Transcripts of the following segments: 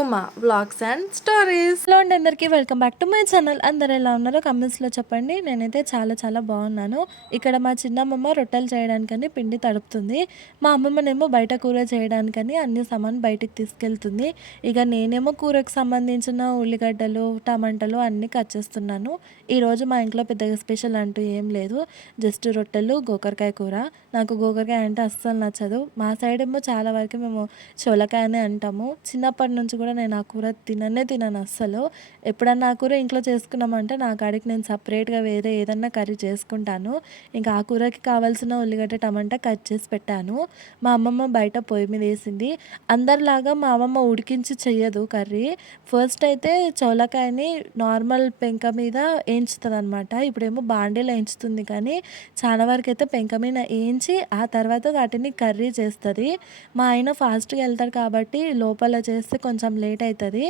Uma vlogs and stories. Hello అండి, అందరికీ welcome back to my channel. అందరు ఎలా ఉన్నారో కమెంట్స్లో చెప్పండి. నేనైతే చాలా చాలా బాగున్నాను. ఇక్కడ మా చిన్నమ్మమ్మ రొట్టెలు చేయడానికని పిండి తడుపుతుంది. మా అమ్మమ్మనేమో బయట కూర చేయడానికని అన్ని సామాన్ బయటికి తీసుకెళ్తుంది. ఇక నేనేమో కూరకు సంబంధించిన ఉల్లిగడ్డలు, టమాటాలు అన్నీ కట్ చేస్తున్నాను. ఈరోజు మా ఇంట్లో పెద్దగా స్పెషల్ అంటూ ఏం లేదు, జస్ట్ రొట్టెలు, గోకరకాయ కూర. నాకు గోకరకాయ అంటే అస్సలు నచ్చదు. మా సైడ్ ఏమో చాలా వరకు మేము చోలకాయనే అంటాము. చిన్నప్పటి నుంచి కూడా నేను ఆ కూర తినను అస్సలు. ఎప్పుడన్నా ఆ కూర ఇంట్లో చేసుకున్నామంటే నా కాడికి నేను సపరేట్గా వేరే ఏదన్నా కర్రీ చేసుకుంటాను. ఇంకా ఆ కూరకి కావాల్సిన ఉల్లిగడ్డ, టమాటా కట్ చేసి పెట్టాను. మా అమ్మమ్మ బయట పొయ్యి మీద వేసింది. అందరిలాగా మా అమ్మమ్మ ఉడికించి చెయ్యదు కర్రీ. ఫస్ట్ అయితే చోలకాయని నార్మల్ పెంక మీద వేయించుతుంది అనమాట. ఇప్పుడేమో బాండీలో వేయించుతుంది, కానీ చాలా వరకు అయితే పెంక మీద వేయించి ఆ తర్వాత వాటిని కర్రీ చేస్తుంది. మా ఆయన ఫాస్ట్గా వెళ్తారు కాబట్టి లోపల చేస్తే కొంచెం లేట్ అవుతుంది.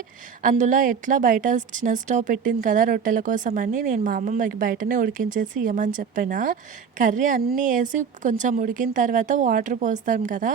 అందులో ఎట్లా బయట చిన్న స్టవ్ పెట్టింది కదా రొట్టెల కోసం అని నేను మా అమ్మమ్మకి బయటనే ఉడికించేసి ఇవ్వమని చెప్పాను. కర్రీ అన్నీ వేసి కొంచెం ఉడికిన తర్వాత వాటర్ పోస్తాం కదా,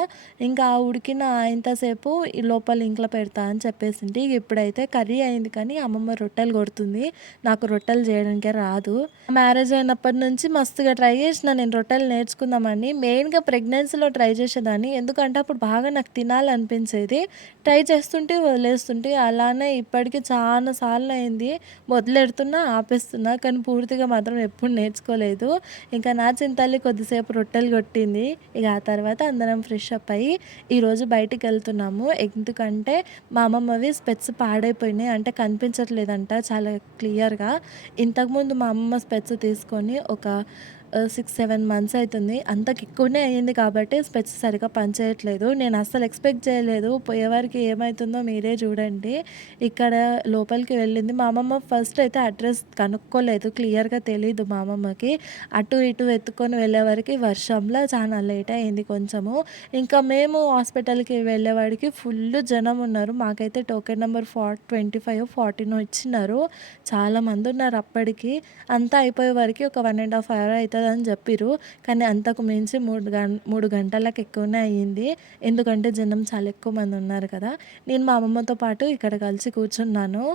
ఇంకా ఆ ఉడికిన ఇంతసేపు ఈ లోపల ఇంట్లో పెడతా అని చెప్పేసింది. ఇప్పుడైతే కర్రీ అయింది, కానీ అమ్మమ్మ రొట్టెలు కొడుతుంది. నాకు రొట్టెలు చేయడానికే రాదు. మ్యారేజ్ అయినప్పటి నుంచి మస్తుగా ట్రై చేసిన నేను రొట్టెలు నేర్చుకుందామని. మెయిన్గా ప్రెగ్నెన్సీలో ట్రై చేసేదాన్ని, ఎందుకంటే అప్పుడు బాగా నాకు తినాలనిపించేది. ట్రై చేస్తుంటే వదిలేస్తుంటే అలానే ఇప్పటికీ చాలా సార్లు అయింది. మొదలెడుతున్నా ఆపేస్తున్నా, కానీ పూర్తిగా మాత్రం ఎప్పుడు నేర్చుకోలేదు. ఇంకా నా చింతల్లి కొద్దిసేపు రొట్టెలు కొట్టింది. ఇక ఆ తర్వాత అందరం ఫ్రెష్ అప్ అయ్యి ఈరోజు బయటికి వెళ్తున్నాము. ఎందుకంటే మా అమ్మమ్మవి స్పెట్స్ పాడైపోయినాయి, అంటే కనిపించట్లేదంట చాలా క్లియర్గా. ఇంతకుముందు మా అమ్మమ్మ స్పెట్స్ తీసుకొని ఒక 6-7 మంత్స్ అవుతుంది. అంతకు ఎక్కువనే అయ్యింది కాబట్టి స్పెట్స్ సరిగా పనిచేయట్లేదు. నేను అస్సలు ఎక్స్పెక్ట్ చేయలేదు. పోయేవారికి ఏమవుతుందో మీరే చూడండి. ఇక్కడ లోపలికి వెళ్ళింది. మా అమ్మమ్మ ఫస్ట్ అయితే అడ్రస్ కనుక్కోలేదు, క్లియర్గా తెలీదు మా అమ్మమ్మకి. అటు ఇటు ఎత్తుకొని వెళ్ళేవారికి వర్షంలో చాలా లేట్ అయింది కొంచెము. ఇంకా మేము హాస్పిటల్కి వెళ్ళేవాడికి ఫుల్ జనం ఉన్నారు. మాకైతే టోకెన్ నెంబర్ 25 14 ఇచ్చినారు. చాలామంది ఉన్నారు అప్పటికి. అంతా అయిపోయే వరకు ఒక 1.5 hour అవుతుంది అని చెప్పిర్రు. కానీ అంతకు మించి 3 గంటలకు ఎక్కువనే అయ్యింది. ఎందుకంటే జనం చాలా ఎక్కువ మంది ఉన్నారు కదా. నేను మా అమ్మమ్మతో పాటు ఇక్కడ కలిసి కూర్చున్నాను.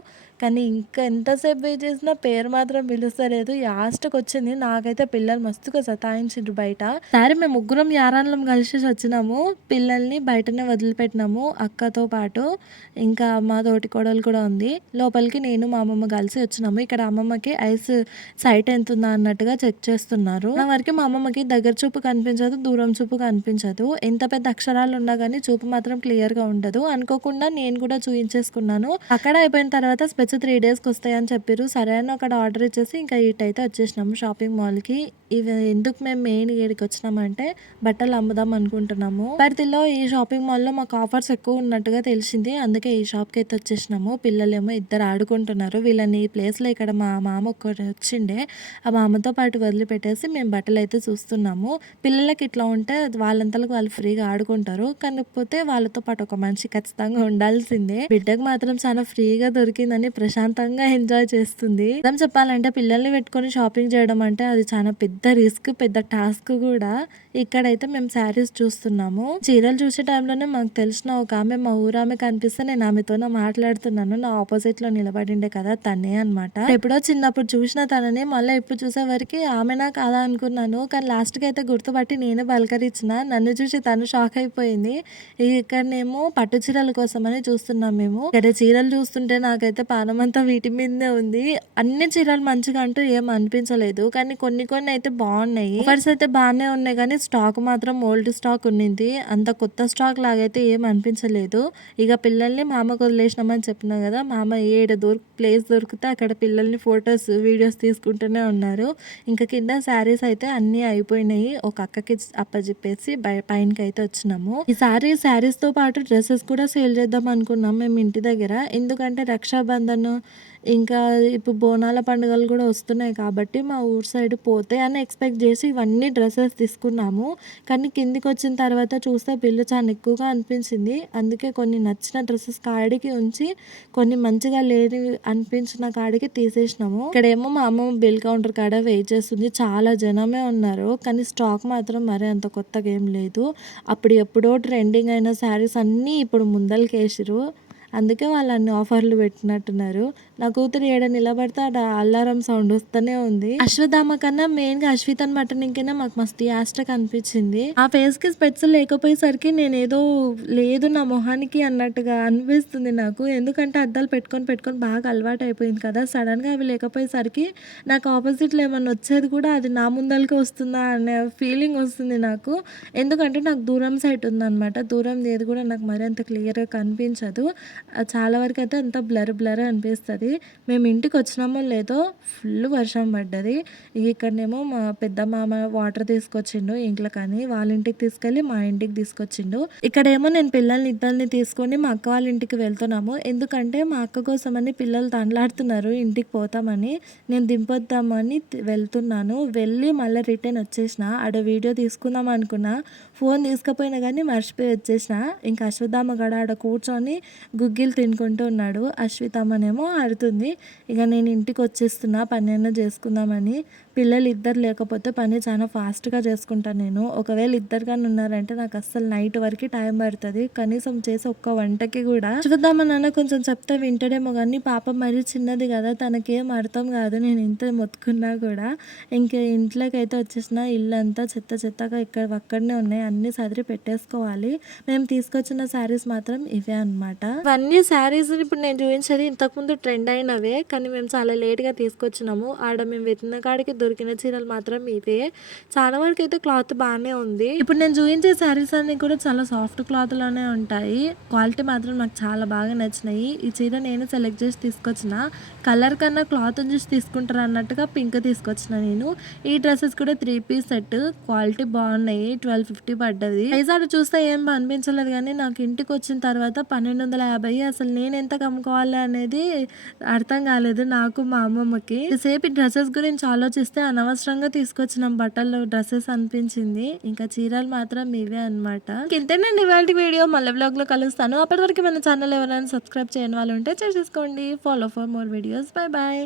కానీ ఇంకా ఎంతసేపు వెయిట్ చేసినా పేరు మాత్రం పిలుస్తలేదు. లాస్ట్కి వచ్చింది. నాకైతే పిల్లలు మస్తుగా సతాయించిండ్రు బయట. సరే మేము ముగ్గురం యారాన్లం కలిసి వచ్చినాము. పిల్లల్ని బయటనే వదిలిపెట్టినాము అక్కతో పాటు. ఇంకా మా తోటి కోడలు కూడా ఉంది. లోపలికి నేను మా అమ్మమ్మ కలిసి వచ్చినాము. ఇక్కడ అమ్మమ్మకి ఐస్ సైట్ ఎంత ఉందా అన్నట్టుగా చెక్ చేస్తున్నారు. నా వరకు మా అమ్మమ్మకి దగ్గర చూపు కనిపించదు, దూరం చూపు కనిపించదు. ఎంత పెద్ద అక్షరాలు ఉన్నా కానీ చూపు మాత్రం క్లియర్ గా ఉండదు. అనుకోకుండా నేను కూడా చూయించేసుకున్నాను. అక్కడ అయిపోయిన తర్వాత స్పెట్స్ 3 daysకి వస్తాయని చెప్పారు. సరే అని అక్కడ ఆర్డర్ ఇచ్చేసి ఇంకా ఇటైతే వచ్చేసినాము షాపింగ్ మాల్కి. ఇవి ఎందుకు మేము మెయిన్ ఇక్కడికి వచ్చినామంటే బట్టలు అమ్ముదాం అనుకుంటున్నాము. పరిధిలో ఈ షాపింగ్ మాల్లో మాకు ఆఫర్స్ ఎక్కువ ఉన్నట్టుగా తెలిసింది. అందుకే ఈ షాప్కి అయితే వచ్చేసినాము. పిల్లలేమో ఇద్దరు ఆడుకుంటున్నారు. వీళ్ళని ఈ ప్లేస్లో ఇక్కడ మా మామ ఒక్కటి వచ్చిండే, ఆ మామతో పాటు వదిలిపెట్టేసి మేము బట్టలు అయితే చూస్తున్నాము. పిల్లలకి ఇట్లా ఉంటే వాళ్ళంతలకు వాళ్ళు ఫ్రీగా ఆడుకుంటారు. కాకపోతే వాళ్ళతో పాటు ఒక మనిషి ఖచ్చితంగా ఉండాల్సిందే. బిడ్డకు మాత్రం చాలా ఫ్రీగా దొరికిందని ప్రశాంతంగా ఎంజాయ్ చేస్తుంది. నిజం చెప్పాలంటే పిల్లల్ని పెట్టుకొని షాపింగ్ చేయడం అంటే అది చాలా పెద్ద రిస్క్, పెద్ద టాస్క్ కూడా. ఇక్కడైతే మేము శారీస్ చూస్తున్నాము. చీరలు చూసే టైంలోనే మాకు తెలిసిన ఒక ఆమె, మా ఊరామె కనిపిస్తే నేను ఆమెతోనే మాట్లాడుతున్నాను. నా ఆపోజిట్ లో నిలబడిండే కదా తనే అనమాట. ఎప్పుడో చిన్నప్పుడు చూసిన తనని మళ్ళీ ఇప్పుడు చూసే వరకు ఆమెనా కాదా అనుకున్నాను. కానీ లాస్ట్ కి అయితే గుర్తుపట్టి నేనే పలకరించిన. నన్ను చూసి తను షాక్ అయిపోయింది. ఇక్కడనేమో పట్టు చీరల కోసం అని చూస్తున్నాం మేము. ఇక్కడ చీరలు చూస్తుంటే నాకైతే పానమంతా వీటి మీదనే ఉంది. అన్ని చీరలు మంచిగా అంటూ ఏం అనిపించలేదు, కానీ కొన్ని కొన్ని అయితే బాగున్నాయి. ఆఫర్స్ అయితే బాగానే ఉన్నాయి, కానీ స్టాక్ మాత్రం ఓల్డ్ స్టాక్ ఉన్నింది. అంత కొత్త స్టాక్ లాగైతే ఏం అనిపించలేదు. ఇక పిల్లల్ని మామకు వదిలేసినామని చెప్పినా కదా, మామ ప్లేస్ దొరికితే అక్కడ పిల్లల్ని ఫొటోస్ వీడియోస్ తీసుకుంటూనే ఉన్నారు. ఇంకా కింద శారీస్ అయితే అన్ని అయిపోయినాయి. ఒక అక్కకి అప్పచెప్పేసి పైనకి అయితే వచ్చినాము. ఈ శారీస్ తో పాటు డ్రెస్సెస్ కూడా సేల్ చేద్దాం అనుకున్నాం మేము ఇంటి దగ్గర. ఎందుకంటే రక్షాబంధన్ ఇంకా ఇప్పుడు బోనాల పండుగలు కూడా వస్తున్నాయి కాబట్టి మా ఊరు సైడ్ పోతే అని ఎక్స్పెక్ట్ చేసి ఇవన్నీ డ్రెస్సెస్ తీసుకున్నాము. కానీ కిందికి వచ్చిన తర్వాత చూస్తే బిల్లు చాలా ఎక్కువగా అనిపించింది. అందుకే కొన్ని నచ్చిన డ్రెస్సెస్ కాడికి ఉంచి కొన్ని మంచిగా లేని అనిపించిన కాడికి తీసేసినాము. ఇక్కడేమో మా అమ్మ బిల్ కౌంటర్ కాడ వెయిట్ చేస్తుంది. చాలా జనమే ఉన్నారు, కానీ స్టాక్ మాత్రం మరి అంత కొత్తగా ఏం లేదు. అప్పుడు ఎప్పుడో ట్రెండింగ్ అయిన శారీస్ అన్నీ ఇప్పుడు ముందలకేసిరు. అందుకే వాళ్ళు అన్ని ఆఫర్లు పెట్టినట్టున్నారు. నా కూతురు ఏడ నిలబడితే ఆడ అల్లారం సౌండ్ వస్తూనే ఉంది. అశ్వత్థామ కన్నా మెయిన్గా అశ్వితన్ మటన్కైనా మాకు మస్తు యాస్టక్ అనిపించింది. ఆ ఫేస్కి స్పెట్స్ లేకపోయేసరికి నేనేదో లేదు నా మొహానికి అన్నట్టుగా అనిపిస్తుంది నాకు. ఎందుకంటే అద్దాలు పెట్టుకొని పెట్టుకొని బాగా అలవాటు అయిపోయింది కదా. సడన్గా అవి లేకపోయేసరికి నాకు ఆపోజిట్లో ఏమన్నా వచ్చేది కూడా అది నా ముందలకే వస్తుందా అనే ఫీలింగ్ వస్తుంది నాకు. ఎందుకంటే నాకు దూరం సైట్ ఉందన్నమాట. దూరం ఏది కూడా నాకు మరి అంత క్లియర్గా కనిపించదు. చాలా వరకు అయితే అంత బ్లర్ బ్లర్ అనిపిస్తుంది. మేము ఇంటికి వచ్చినామో లేదో ఫుల్ వర్షం పడ్డది. ఇక్కడనేమో మా పెద్ద మామ వాటర్ తీసుకొచ్చిండు ఇంట్లో, కానీ వాళ్ళ ఇంటికి తీసుకెళ్ళి మా ఇంటికి తీసుకొచ్చిండు. ఇక్కడేమో నేను పిల్లల్ని ఇద్దరిని తీసుకొని మా అక్క వాళ్ళ ఇంటికి వెళ్తున్నాము. ఎందుకంటే మా అక్క కోసమని పిల్లలు తండ్లాడుతున్నారు ఇంటికి పోతామని. నేను దింపొద్దామని వెళ్తున్నాను. వెళ్ళి మళ్ళీ రిటర్న్ వచ్చేసిన. ఆడ వీడియో తీసుకుందాం అనుకున్నా, ఫోన్ తీసుకుపోయినా కానీ మర్చిపోయి వచ్చేసిన. ఇంకా అశ్వత్థామ గడ ఆడ కూర్చొని గుగ్గిలు తినుకుంటూ ఉన్నాడు. అశ్వితమ్మనేమో ఆడుతుంది. ఇక నేను ఇంటికి వచ్చేస్తున్నా పని అయినా చేసుకుందామని. పిల్లలు ఇద్దరు లేకపోతే పని చాలా ఫాస్ట్గా చేసుకుంటాను నేను. ఒకవేళ ఇద్దరు కానీ ఉన్నారంటే నాకు అస్సలు నైట్ వరకు టైం పడుతుంది, కనీసం చేసే ఒక్క వంటకి కూడా. అశ్వత్థామ నాన్న కొంచెం చెప్తే వింటాడేమో కానీ పాప మరీ చిన్నది కదా, తనకేం అర్థం కాదు. నేను ఇంత మొత్తుకున్నా కూడా. ఇంకా ఇంట్లోకి అయితే వచ్చేసిన. ఇల్లంతా చెత్త చెత్తగా ఇక్కడ అక్కడనే ఉన్నాయి, అన్ని సదిరి పెట్టేసుకోవాలి. మేము తీసుకొచ్చిన శారీస్ మాత్రం ఇవే అనమాట. ఇవన్నీ శారీస్ ఇప్పుడు నేను చూపించేది ఇంతకుముందు ట్రెండ్ అయినవే, కానీ మేము చాలా లేట్గా తీసుకొచ్చినాము. ఆడ మేము వెతిన కాడికి దొరికిన చీరలు మాత్రం ఇవే. చాలా వరకు అయితే క్లాత్ బాగానే ఉంది. ఇప్పుడు నేను చూపించే శారీస్ అన్ని కూడా చాలా సాఫ్ట్ క్లాత్ లోనే ఉంటాయి. క్వాలిటీ మాత్రం నాకు చాలా బాగా నచ్చినాయి. ఈ చీర నేను సెలెక్ట్ చేసి తీసుకొచ్చిన. కలర్ కన్నా క్లాత్ చూసి తీసుకుంటారు అన్నట్టుగా పింక్ తీసుకొచ్చిన నేను. ఈ డ్రెస్సెస్ కూడా 3 పీస్ సెట్, క్వాలిటీ బాగున్నాయి. 1250 పడ్డది. ప్రైస్ చూస్తే ఏం అనిపించలేదు, కానీ నాకు ఇంటికి వచ్చిన తర్వాత 1250. అసలు నేను ఎంత కమ్ముకోవాలి అనేది అర్థం కాలేదు నాకు మా అమ్మమ్మకి. సేపు ఈ డ్రెస్సెస్ గురించి ఆలోచిస్తే అనవసరంగా తీసుకొచ్చినాం బట్టలు డ్రెస్సెస్ అనిపించింది. ఇంకా చీరలు మాత్రం ఇవే అనమాట. ఇంతేనండి ఇవాళ వీడియో. మళ్ళీ వ్లాగ్ లో కలుస్తాను. అప్పటి వరకు మన ఛానల్ ఎవరైనా సబ్స్క్రైబ్ చేయని వాళ్ళు ఉంటే చేసేసుకోండి. Follow for more videos. Bye bye.